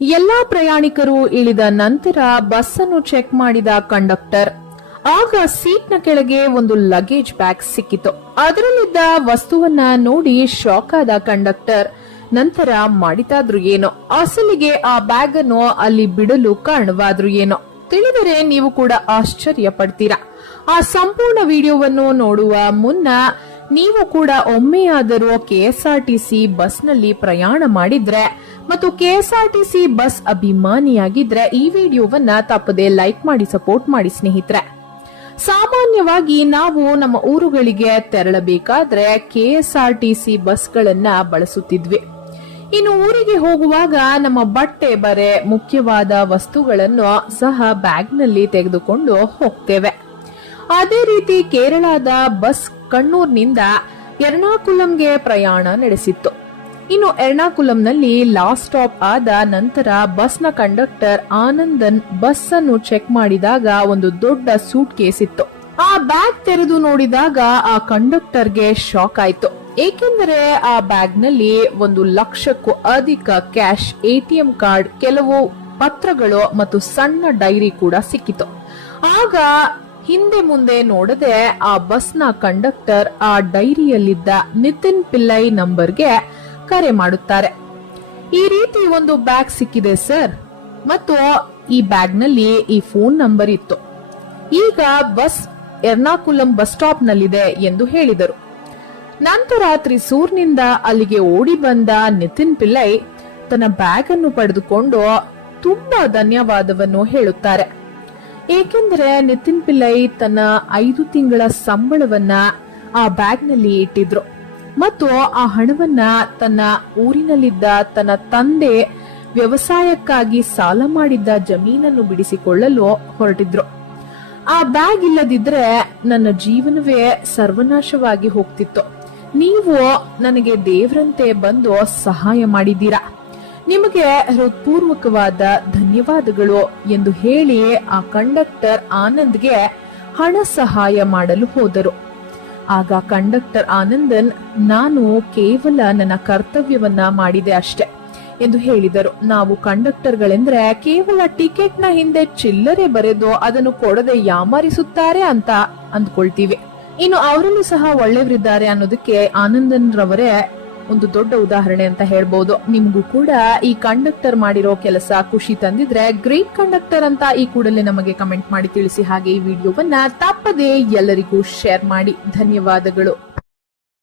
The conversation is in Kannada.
ಎಲ್ಲಾ ಪ್ರಯಾಣಿಕರು ಇಳಿದ ನಂತರ ಬಸ್ ಅನ್ನು ಚೆಕ್ ಮಾಡಿದ ಕಂಡಕ್ಟರ್ ಆಗ ಸೀಟ್ನ ಕೆಳಗೆ ಒಂದು ಲಗೇಜ್ ಬ್ಯಾಗ್ ಸಿಕ್ಕಿತು. ಅದರಲ್ಲಿದ್ದ ವಸ್ತುವನ್ನ ನೋಡಿ ಶಾಕ್ ಆದ ಕಂಡಕ್ಟರ್ ನಂತರ ಮಾಡಿತಾದ್ರು ಏನೋ? ಅಸಲಿಗೆ ಆ ಬ್ಯಾಗ್ ಅನ್ನು ಅಲ್ಲಿ ಬಿಡಲು ಕಾರಣವಾದ್ರು ಏನೋ? ತಿಳಿದರೆ ನೀವು ಕೂಡ ಆಶ್ಚರ್ಯ ಪಡ್ತೀರಾ ಆ ಸಂಪೂರ್ಣ ವಿಡಿಯೋವನ್ನು ನೋಡುವ ಮುನ್ನ ನೀವು ಕೂಡ ಒಮ್ಮೆಯಾದರೂ ಕೆಎಸ್ಆರ್ಟಿಸಿ ಬಸ್ನಲ್ಲಿ ಪ್ರಯಾಣ ಮಾಡಿದ್ರೆ ಮತ್ತು ಕೆಎಸ್ಆರ್ಟಿಸಿ ಬಸ್ ಅಭಿಮಾನಿಯಾಗಿದ್ರೆ ಈ ವಿಡಿಯೋವನ್ನ ತಪ್ಪದೆ ಲೈಕ್ ಮಾಡಿ, ಸಪೋರ್ಟ್ ಮಾಡಿ ಸ್ನೇಹಿತರೆ. ಸಾಮಾನ್ಯವಾಗಿ ನಾವು ನಮ್ಮ ಊರುಗಳಿಗೆ ತೆರಳಬೇಕಾದ್ರೆ ಕೆಎಸ್ಆರ್ಟಿಸಿ ಬಸ್ಗಳನ್ನ ಬಳಸುತ್ತಿದ್ವಿ. ಇನ್ನು ಊರಿಗೆ ಹೋಗುವಾಗ ನಮ್ಮ ಬಟ್ಟೆ ಬರೆ ಮುಖ್ಯವಾದ ವಸ್ತುಗಳನ್ನು ಸಹ ಬ್ಯಾಗ್ನಲ್ಲಿ ತೆಗೆದುಕೊಂಡು ಹೋಗ್ತೇವೆ. ಅದೇ ರೀತಿ ಕೇರಳದ ಬಸ್ ಕಣ್ಣೂರ್ನಿಂದ ಎರ್ನಾಕುಲಂಗೆ ಪ್ರಯಾಣ ನಡೆಸಿತ್ತು. ಇನ್ನು ಎರ್ನಾಕುಲಂನಲ್ಲಿ ಲಾಸ್ಟ್ ಸ್ಟಾಪ್ ಆದ ನಂತರ ಬಸ್ನ ಕಂಡಕ್ಟರ್ ಆನಂದನ್ ಬಸ್ ಅನ್ನು ಚೆಕ್ ಮಾಡಿದಾಗ ಒಂದು ದೊಡ್ಡ ಸೂಟ್ ಕೇಸ್ ಇತ್ತು. ಆ ಬ್ಯಾಗ್ ತೆರೆದು ನೋಡಿದಾಗ ಆ ಕಂಡಕ್ಟರ್ಗೆ ಶಾಕ್ ಆಯ್ತು. ಏಕೆಂದರೆ ಆ ಬ್ಯಾಗ್ನಲ್ಲಿ ಒಂದು ಲಕ್ಷಕ್ಕೂ ಅಧಿಕ ಕ್ಯಾಶ್ ಎಟಿಎಂ ಕಾರ್ಡ್, ಕೆಲವು ಪತ್ರಗಳು ಮತ್ತು ಸಣ್ಣ ಡೈರಿ ಕೂಡ ಸಿಕ್ಕಿತು. ಆಗ ಹಿಂದೆ ಮುಂದೆ ನೋಡದೆ ಆ ಬಸ್ನ ಕಂಡಕ್ಟರ್ ಆ ಡೈರಿಯಲ್ಲಿದ್ದ ನಿತಿನ್ ಪಿಲ್ಲೈ ನಂಬರ್ಗೆ ಕರೆ ಮಾಡುತ್ತಾರೆ. ಈ ರೀತಿ ಒಂದು ಬ್ಯಾಗ್ ಸಿಕ್ಕಿದೆ ಸರ್ ಮತ್ತು ಈ ಬ್ಯಾಗ್ನಲ್ಲಿ ಈ ಫೋನ್ ನಂಬರ್ ಇತ್ತು. ಈಗ ಬಸ್ ಎರ್ನಾಕುಲಂ ಬಸ್ ಸ್ಟಾಪ್ ನಲ್ಲಿದೆ ಎಂದು ಹೇಳಿದರು. ನಂತರ ತ್ರಿಸೂರ್ನಿಂದ ಅಲ್ಲಿಗೆ ಓಡಿ ಬಂದ ನಿತಿನ್ ಪಿಲ್ಲೈ ತನ್ನ ಬ್ಯಾಗ್ ಅನ್ನು ಪಡೆದುಕೊಂಡು ತುಂಬಾ ಧನ್ಯವಾದವನ್ನು ಹೇಳುತ್ತಾರೆ. ಏಕೆಂದರೆ ನಿತಿನ್ ಪಿಲ್ಲೈ ತನ್ನ ಐದು ತಿಂಗಳ ಸಂಬಳವನ್ನ ಆ ಬ್ಯಾಗ್ನಲ್ಲಿ ಇಟ್ಟಿದ್ರು. ಮತ್ತು ಆ ಹಣವನ್ನ ತನ್ನ ಊರಿನಲ್ಲಿದ್ದ ತನ್ನ ತಂದೆ ವ್ಯವಸಾಯಕ್ಕಾಗಿ ಸಾಲ ಮಾಡಿದ್ದ ಜಮೀನನ್ನು ಬಿಡಿಸಿಕೊಳ್ಳಲು ಹೊರಟಿದ್ರು. ಆ ಬ್ಯಾಗ್ ಇಲ್ಲದಿದ್ರೆ ನನ್ನ ಜೀವನವೇ ಸರ್ವನಾಶವಾಗಿ ಹೋಗ್ತಿತ್ತು. ನೀವು ನನಗೆ ದೇವರಂತೆ ಬಂದು ಸಹಾಯ ಮಾಡಿದ್ದೀರಾ? ನಿಮಗೆ ಹೃತ್ಪೂರ್ವಕವಾದ ಧನ್ಯವಾದಗಳು ಎಂದು ಹೇಳಿ ಆ ಕಂಡಕ್ಟರ್ ಆನಂದ್ಗೆ ಹಣ ಸಹಾಯ ಮಾಡಲು ಹೋದರು. ಆಗ ಕಂಡಕ್ಟರ್ ಆನಂದನ್, ನಾನು ಕೇವಲ ನನ್ನ ಕರ್ತವ್ಯವನ್ನ ಮಾಡಿದೆ ಅಷ್ಟೆ ಎಂದು ಹೇಳಿದರು. ನಾವು ಕಂಡಕ್ಟರ್ಗಳೆಂದ್ರೆ ಕೇವಲ ಟಿಕೆಟ್ನ ಹಿಂದೆ ಚಿಲ್ಲರೆ ಬರೆದು ಅದನ್ನು ಕೊಡದೆ ಯಾಮಾರಿಸುತ್ತಾರೆ ಅಂತ ಅಂದ್ಕೊಳ್ತೀವಿ. ಇನ್ನು ಅವರಲ್ಲೂ ಸಹ ಒಳ್ಳೆಯವರಿದ್ದಾರೆ ಅನ್ನೋದಕ್ಕೆ ಆನಂದನ್ ರವರೇ ಒಂದು ದೊಡ್ಡ ಉದಾಹರಣೆ ಅಂತ ಹೇಳ್ಬೋದು. ನಿಮ್ಗೂ ಕೂಡ ಈ ಕಂಡಕ್ಟರ್ ಮಾಡಿರೋ ಕೆಲಸ ಖುಷಿ ತಂದಿದ್ರೆ ಗ್ರೇಟ್ ಕಂಡಕ್ಟರ್ ಅಂತ ಈ ಕೂಡಲೇ ನಮಗೆ ಕಮೆಂಟ್ ಮಾಡಿ ತಿಳಿಸಿ ಹಾಗೆ ಈ ವಿಡಿಯೋವನ್ನ ತಪ್ಪದೇ ಎಲ್ಲರಿಗೂ ಶೇರ್ ಮಾಡಿ. ಧನ್ಯವಾದಗಳು.